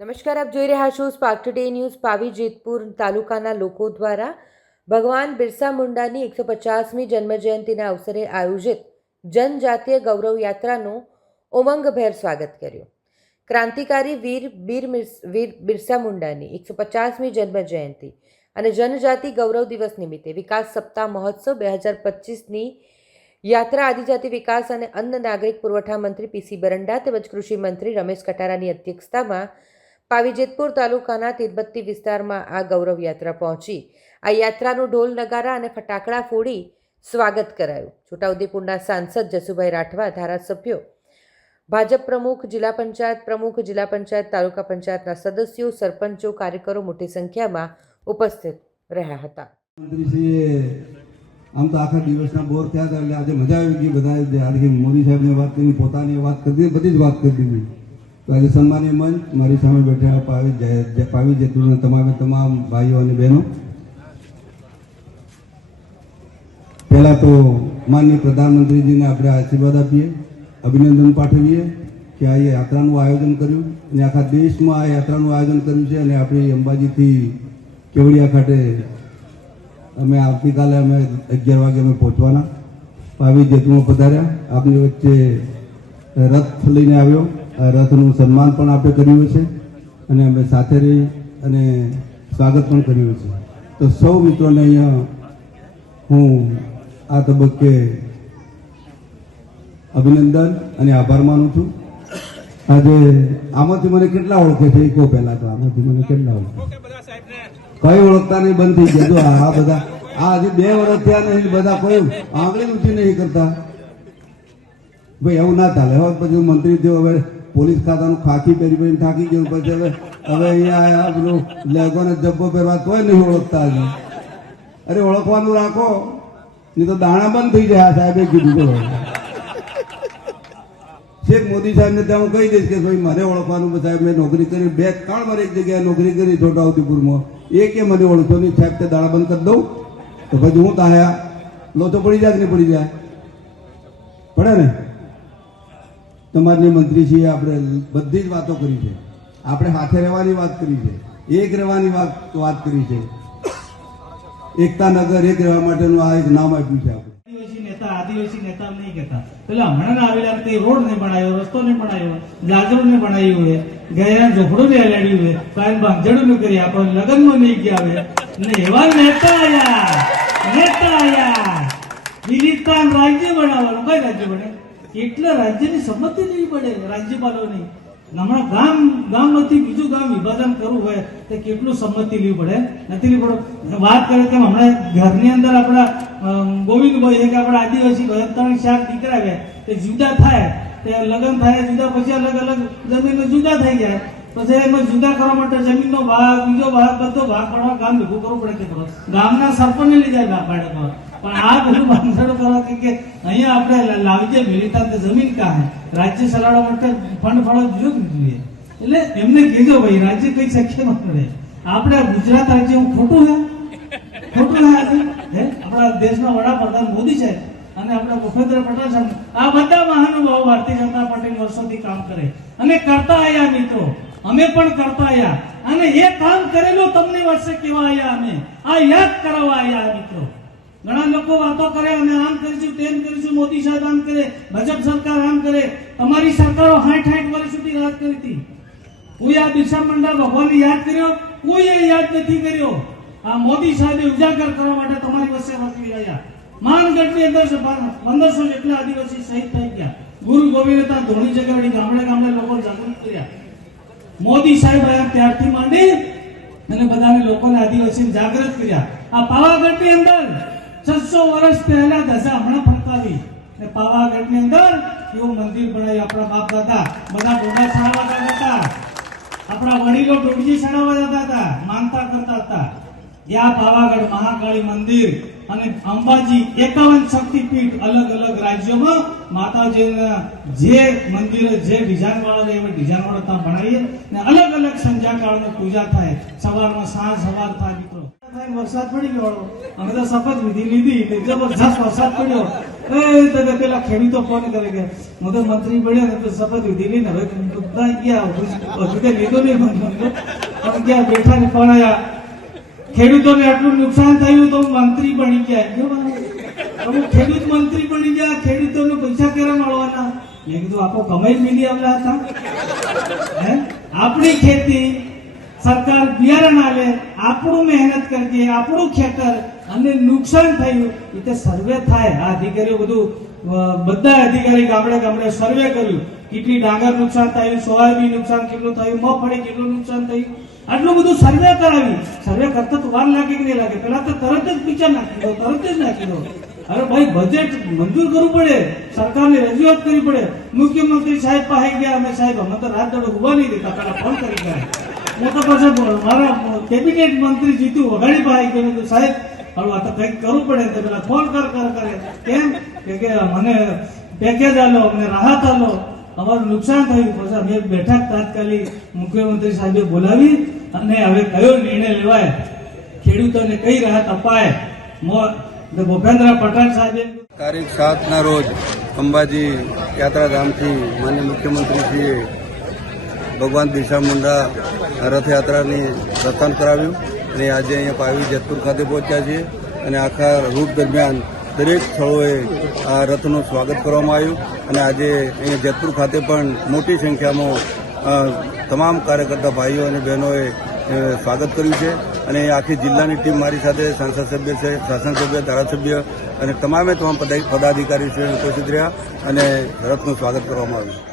નમસ્કાર, આપ જોઈ રહ્યા છો spark today news Pavi Jetpur તાલુકાના લોકો દ્વારા ભગવાન બિરસા મુંડાની એકસો પચાસમી જન્મજયંતિના અવસરે આયોજિત જનજાતીય ગૌરવ યાત્રાનું ઉમંગભેર સ્વાગત કર્યું. ક્રાંતિકારી વીર બીર વીર બિરસા મુંડાની એકસો પચાસમી જન્મજયંતિ અને જનજાતિ ગૌરવ દિવસ નિમિત્તે વિકાસ સપ્તાહ મહોત્સવ બે હજાર પચીસની યાત્રા, આદિજાતિ વિકાસ અને અન્ન નાગરિક પુરવઠા મંત્રી પીસી બરંડા તેમજ કૃષિ મંત્રી રમેશ કટારાની અધ્યક્ષતામાં પાવીજેતપુર તાલુકાના તિરબત્તી વિસ્તારમાં આ ગૌરવ યાત્રા પહોંચી. આ યાત્રાનું ઢોલ, નગારા અને ફટાકડા ફોડી સ્વાગત કરાયું. છોટાઉદેપુરના સાંસદ જસુભાઈ રાઠવા, ધારાસભ્યો, ભાજપ પ્રમુખ, જિલ્લા પંચાયત પ્રમુખ, જિલ્લા પંચાયત, તાલુકા પંચાયતના સદસ્યો, સરપંચો, કાર્યકરો મોટી સંખ્યામાં ઉપસ્થિત રહ્યા હતા. આમ તો આખા દિવસના બોર થયા હતા, એટલે આજે મજા આવી ગઈ. બધા મોદી સાહેબને વાત કરી, પોતાની વાત કરી, બધી જ વાત કરી દીધી. તો આજે સન્માનીય મંચ, મારી સામે બેઠેલા પાવી પાવી જેતુના તમામે તમામ ભાઈઓ અને બહેનો. પહેલા તો માનનીય પ્રધાનમંત્રીજીને આપણે આશીર્વાદ આપીએ, અભિનંદન પાઠવીએ કે આ યાત્રાનું આયોજન કર્યું અને આખા દેશમાં આ યાત્રાનું આયોજન કર્યું છે અને આપણી અંબાજીથી કેવડિયા ખાતે અમે આવતીકાલે અમે અગિયાર વાગે અમે પહોંચવાના. પાવી જેતુમાં પધાર્યા, આપની વચ્ચે રથ લઈને આવ્યો. રથનું સન્માન પણ આપણે કર્યું છે અને અમે સાથે રહી અને સ્વાગત પણ કર્યું છે. તો સૌ મિત્રોને અહીંયા હું આ તબક્કે અભિનંદન અને આભાર માનું છું. આજે આમાંથી મને કેટલા ઓળખે છે એ કહો પહેલા તો, આમાંથી મને કેટલા ઓળખે કઈ ઓળખતા નહીં, બંધ થઈ ગયા. જો આ બધા, આ હજી બે વર્ષ થયા નહીં બધા કોઈ આંગળી ઊંચી નહીં કરતા. ભાઈ, એવું ના ચાલે. હવે પછી મંત્રી થયો હવે પોલીસ ખાતાનું ખાખી પહેરી પહેરીને થાકી ગયું, પછી હવે હવે અહીંયા આવ્યા પેલું લેગો ને જબ્બો પહેરવા તોય નહીં ઓળખતા હજુ. અરે, ઓળખવાનું રાખો. નહીં તો દાણા બંધ થઈ જાય, આ સાહેબે કીધું તો. શેખ મોદી સાહેબને ત્યાં હું કહી દઈશ કે ભાઈ, મારે ઓળખવાનું સાહેબ, મેં નોકરી કરી, બે ત્રણ વાર એક જગ્યાએ નોકરી કરી છોટાઉદેપુરમાં. એ કે મને ઓળખો નહીં, સાહેબ તે દાણા બંધ કરી દઉં? તો પછી હું તાર્યા લોચો પડી જાય કે નહીં પડી જાય? પડે ને? તમારી મંત્રીશ્રીએ આપણે બધી જ વાતો કરી છે. આપણે સાથે રહેવાની વાત કરી છે. એક રહેવાની વાત વાત કરી છે. એકતા નગર એક રહેવા માટેનું આ એક નામ આપ્યું છે આપણે. આદિવાસી નેતા આદિવાસી નેતા નહીં કહેતા. એટલે હમણાં આવેલા તે રોડ ને બનાવ્યો રસ્તો ને બનાવ્યો જાજરો ને બનાવ્યું હોય ગયા ઝોપડું ને હલાડ્યું હોય કાંઈ બાંધણું ને કરી આપણે લગ્નમાં નહીં ગયા હોય. ને એવા નેતા આયા નેતા આયા. વિવિધતા રાજ્ય બનાવવાનું, કઈ રાજ્ય બને? કેટલા રાજ્યની સંમતિ લેવી પડે, રાજ્યપાલોની. હમણાં ગામ, ગામમાંથી બીજું ગામ વિભાજન કરવું હોય, તો કેટલું સંમતિ લેવી પડે? નથી લેવી પડે વાત કરે તેમ હમણાં ઘરની અંદર આપણા ગોવિંદભાઈ કે આપણા આદિવાસી ભાઈ, ત્રણ, ચાર દીકરા ગયા તે જુદા થાય. તે લગ્ન થાય, જુદા પછી અલગ અલગ જમીન જુદા થઈ જાય. પછી એમાં જુદા કરવા માટે જમીનનો ભાગ, બીજો ભાગ, બધો ભાગ પાડવા ગામ ભેગું કરવું પડે કે ગામના સરપંચને લીધે ભાગ પાડે પણ આ બધું બાંધણ કરવા કે અહીંયા આપણે લાવજે મિલિતા જમીન કા હે રાજ્ય ચલાવવા માટે ફંડ ફાળો જોઈએ? એટલે એમને કીધો, ભાઈ, રાજ્ય કઈ શક્ય ન પડે? આપણે ગુજરાત રાજ્ય હું ખોટું હે? ખોટું હે હે? આપણા દેશના વડાપ્રધાન મોદી છે અને આપણા ભૂપેન્દ્ર પટેલ સાહેબ, આ બધા મહાનુભાવો ભારતીય જનતા પાર્ટી વર્ષોથી કામ કરે. અને કરતા આયા, મિત્રો. અમે પણ કરતા આયા. અને એ કામ કરેલું તમને વર્ષે કેવા આયા અમે. આ યાદ કરાવવા આયા, મિત્રો. ઘણા લોકો વાતો કરે, અમે આમ કરીશું, તેમ કરીશું, મોદી સાહેબ આમ કરે, ભાજપ સરકાર આમ કરે. તમારી સરકારો સાઠ સાઠ વર્ષ સુધી રાજ કરી હતી. કોઈ આ બિરસા પંડા ભગવાનને યાદ કર્યો? કોઈએ યાદ નથી કર્યો? આ મોદી સાહેબે ઉજાગર કરવા માટે તમારી વચ્ચે વસી રહ્યા. માનગઢની અંદર પંદરસો જેટલા આદિવાસી શહીદ થઈ ગયા. ગુરુ ગોવિંદ હતા ધોની જગરડી ગામડે ગામડે લોકો જાગૃત કર્યા. મોદી સાહેબ આવ્યા ત્યારથી માંડી અને બધાને લોકોને આદિવાસી જાગૃત કર્યા. આ પાવાગઢની અંદર છસો વર્ષ પહેલા દશા હમણાં ફરકાવી. ને પાવાગઢની અંદર એવું મંદિર બનાવ્યું. આપણા બાપ દાદા બધા ડોડા ચડાવવા હતા. આપણા વડીલો ડોડજી ચડાવવા જતા હતા. માનતા કરતા હતા. ત્યાં પાવાગઢ મહાકાળી મંદિર અને અંબાજી એકાવન શક્તિપીઠ અલગ અલગ રાજ્યોમાં માતાજીના જે મંદિરો, જે ડિઝાઇન વાળા એવી ડિઝાઇન વાળા ત્યાં બનાવીએ ને અલગ અલગ સંધ્યાકાળની પૂજા થાય. સવારમાં સાંજ, સવાર થાય મિત્રો. વરસાદ પડી ગયો અમે તો શપથ વિધિ લીધી જબરજસ્ત વરસાદ પડ્યો. એ પેલા ખેડૂતો ફોન કરે કે, હું તો મંત્રી બન્યો ને તો શપથ વિધિ લઈને હવે બધા ગયા હજુ લીધો નહીં પણ ગયા બેઠા ને ફોન આવ્યા ખેડૂતોને આટલું નુકસાન થયું તો મંત્રી બની ગયા. હું ખેડૂત મંત્રી બની ગયા, ખેડૂતોને પૈસા કેરા મળવાના? મેં કીધું, આપો કમાઈ મિલી આવ્યા હતા. આપણી ખેતી સરકાર બિયારણ આવે આપણું મહેનત કરીએ આપણું ખેતર અને નુકસાન થયું એ તો સર્વે થાય. આ અધિકારીઓ બધું બધા અધિકારી ગામડે ગામડે સર્વે કર્યું. કેટલી ડાંગર નુકસાન થયું, સોયાબીન નુકસાન કેટલું થયું, મગફળી કેટલું નુકસાન થયું? આટલું બધું સર્વે કરાવી. સર્વે કરતા તો વાર લાગે કે નહીં લાગે? પેલા તો તરત જ પિક્ચર નાખી દો, તરત જ નાખી દો. અરે ભાઈ બજેટ મંજૂર કરવું પડે. સરકારને રજૂઆત કરવી પડે. મુખ્યમંત્રી સાહેબ પાસે ગયા, અમે સાહેબ, અમે તો રાત દડો ઊભા નહીં દેતા પેલા ફોન કરી ગયા. હું તો પછી મારા કેબિનેટ મંત્રી જીતુ વઘાડી પાસે ગયો. તો સાહેબ હવે આ તો કંઈક કરવું પડે. તો પેલા ફોન કર કર, કરે. કેમ? કે મને પેકેજ આલો, અમને રાહત આલો. અમારું નુકસાન થયું. પછી અમે બેઠક તાત્કાલિક મુખ્યમંત્રી સાહેબે બોલાવી. અને હવે કયો નિર્ણય લેવાય? ખેડૂતોને કઈ રાહત અપાય? ભૂપેન્દ્ર પટેલ સાહેબે તારીખ સાતના રોજ અંબાજી યાત્રાધામથી માન્ય મુખ્યમંત્રીશ્રીએ ભગવાન બિરસા મુંડા રથયાત્રાની પ્રસ્થાન કરાવ્યું અને આજે અહીંયા પાવી જેતપુર ખાતે પહોંચ્યા છીએ અને આખા રૂટ દરમિયાન દરેક સ્થળોએ આ રથનું સ્વાગત કરવામાં આવ્યું અને આજે અહીંયા જેતપુર ખાતે પણ મોટી સંખ્યામાં તમામ કાર્યકર્તા ભાઈઓ અને બહેનોએ સ્વાગત કર્યું છે અને આખી જિલ્લાની ટીમ મારી સાથે સાંસદ સભ્ય છે, શાસન સભ્ય, ધારાસભ્ય અને તમામે તમામ પદાધિકારીઓ ઉપસ્થિત રહ્યા અને રથનું સ્વાગત કરવામાં આવ્યું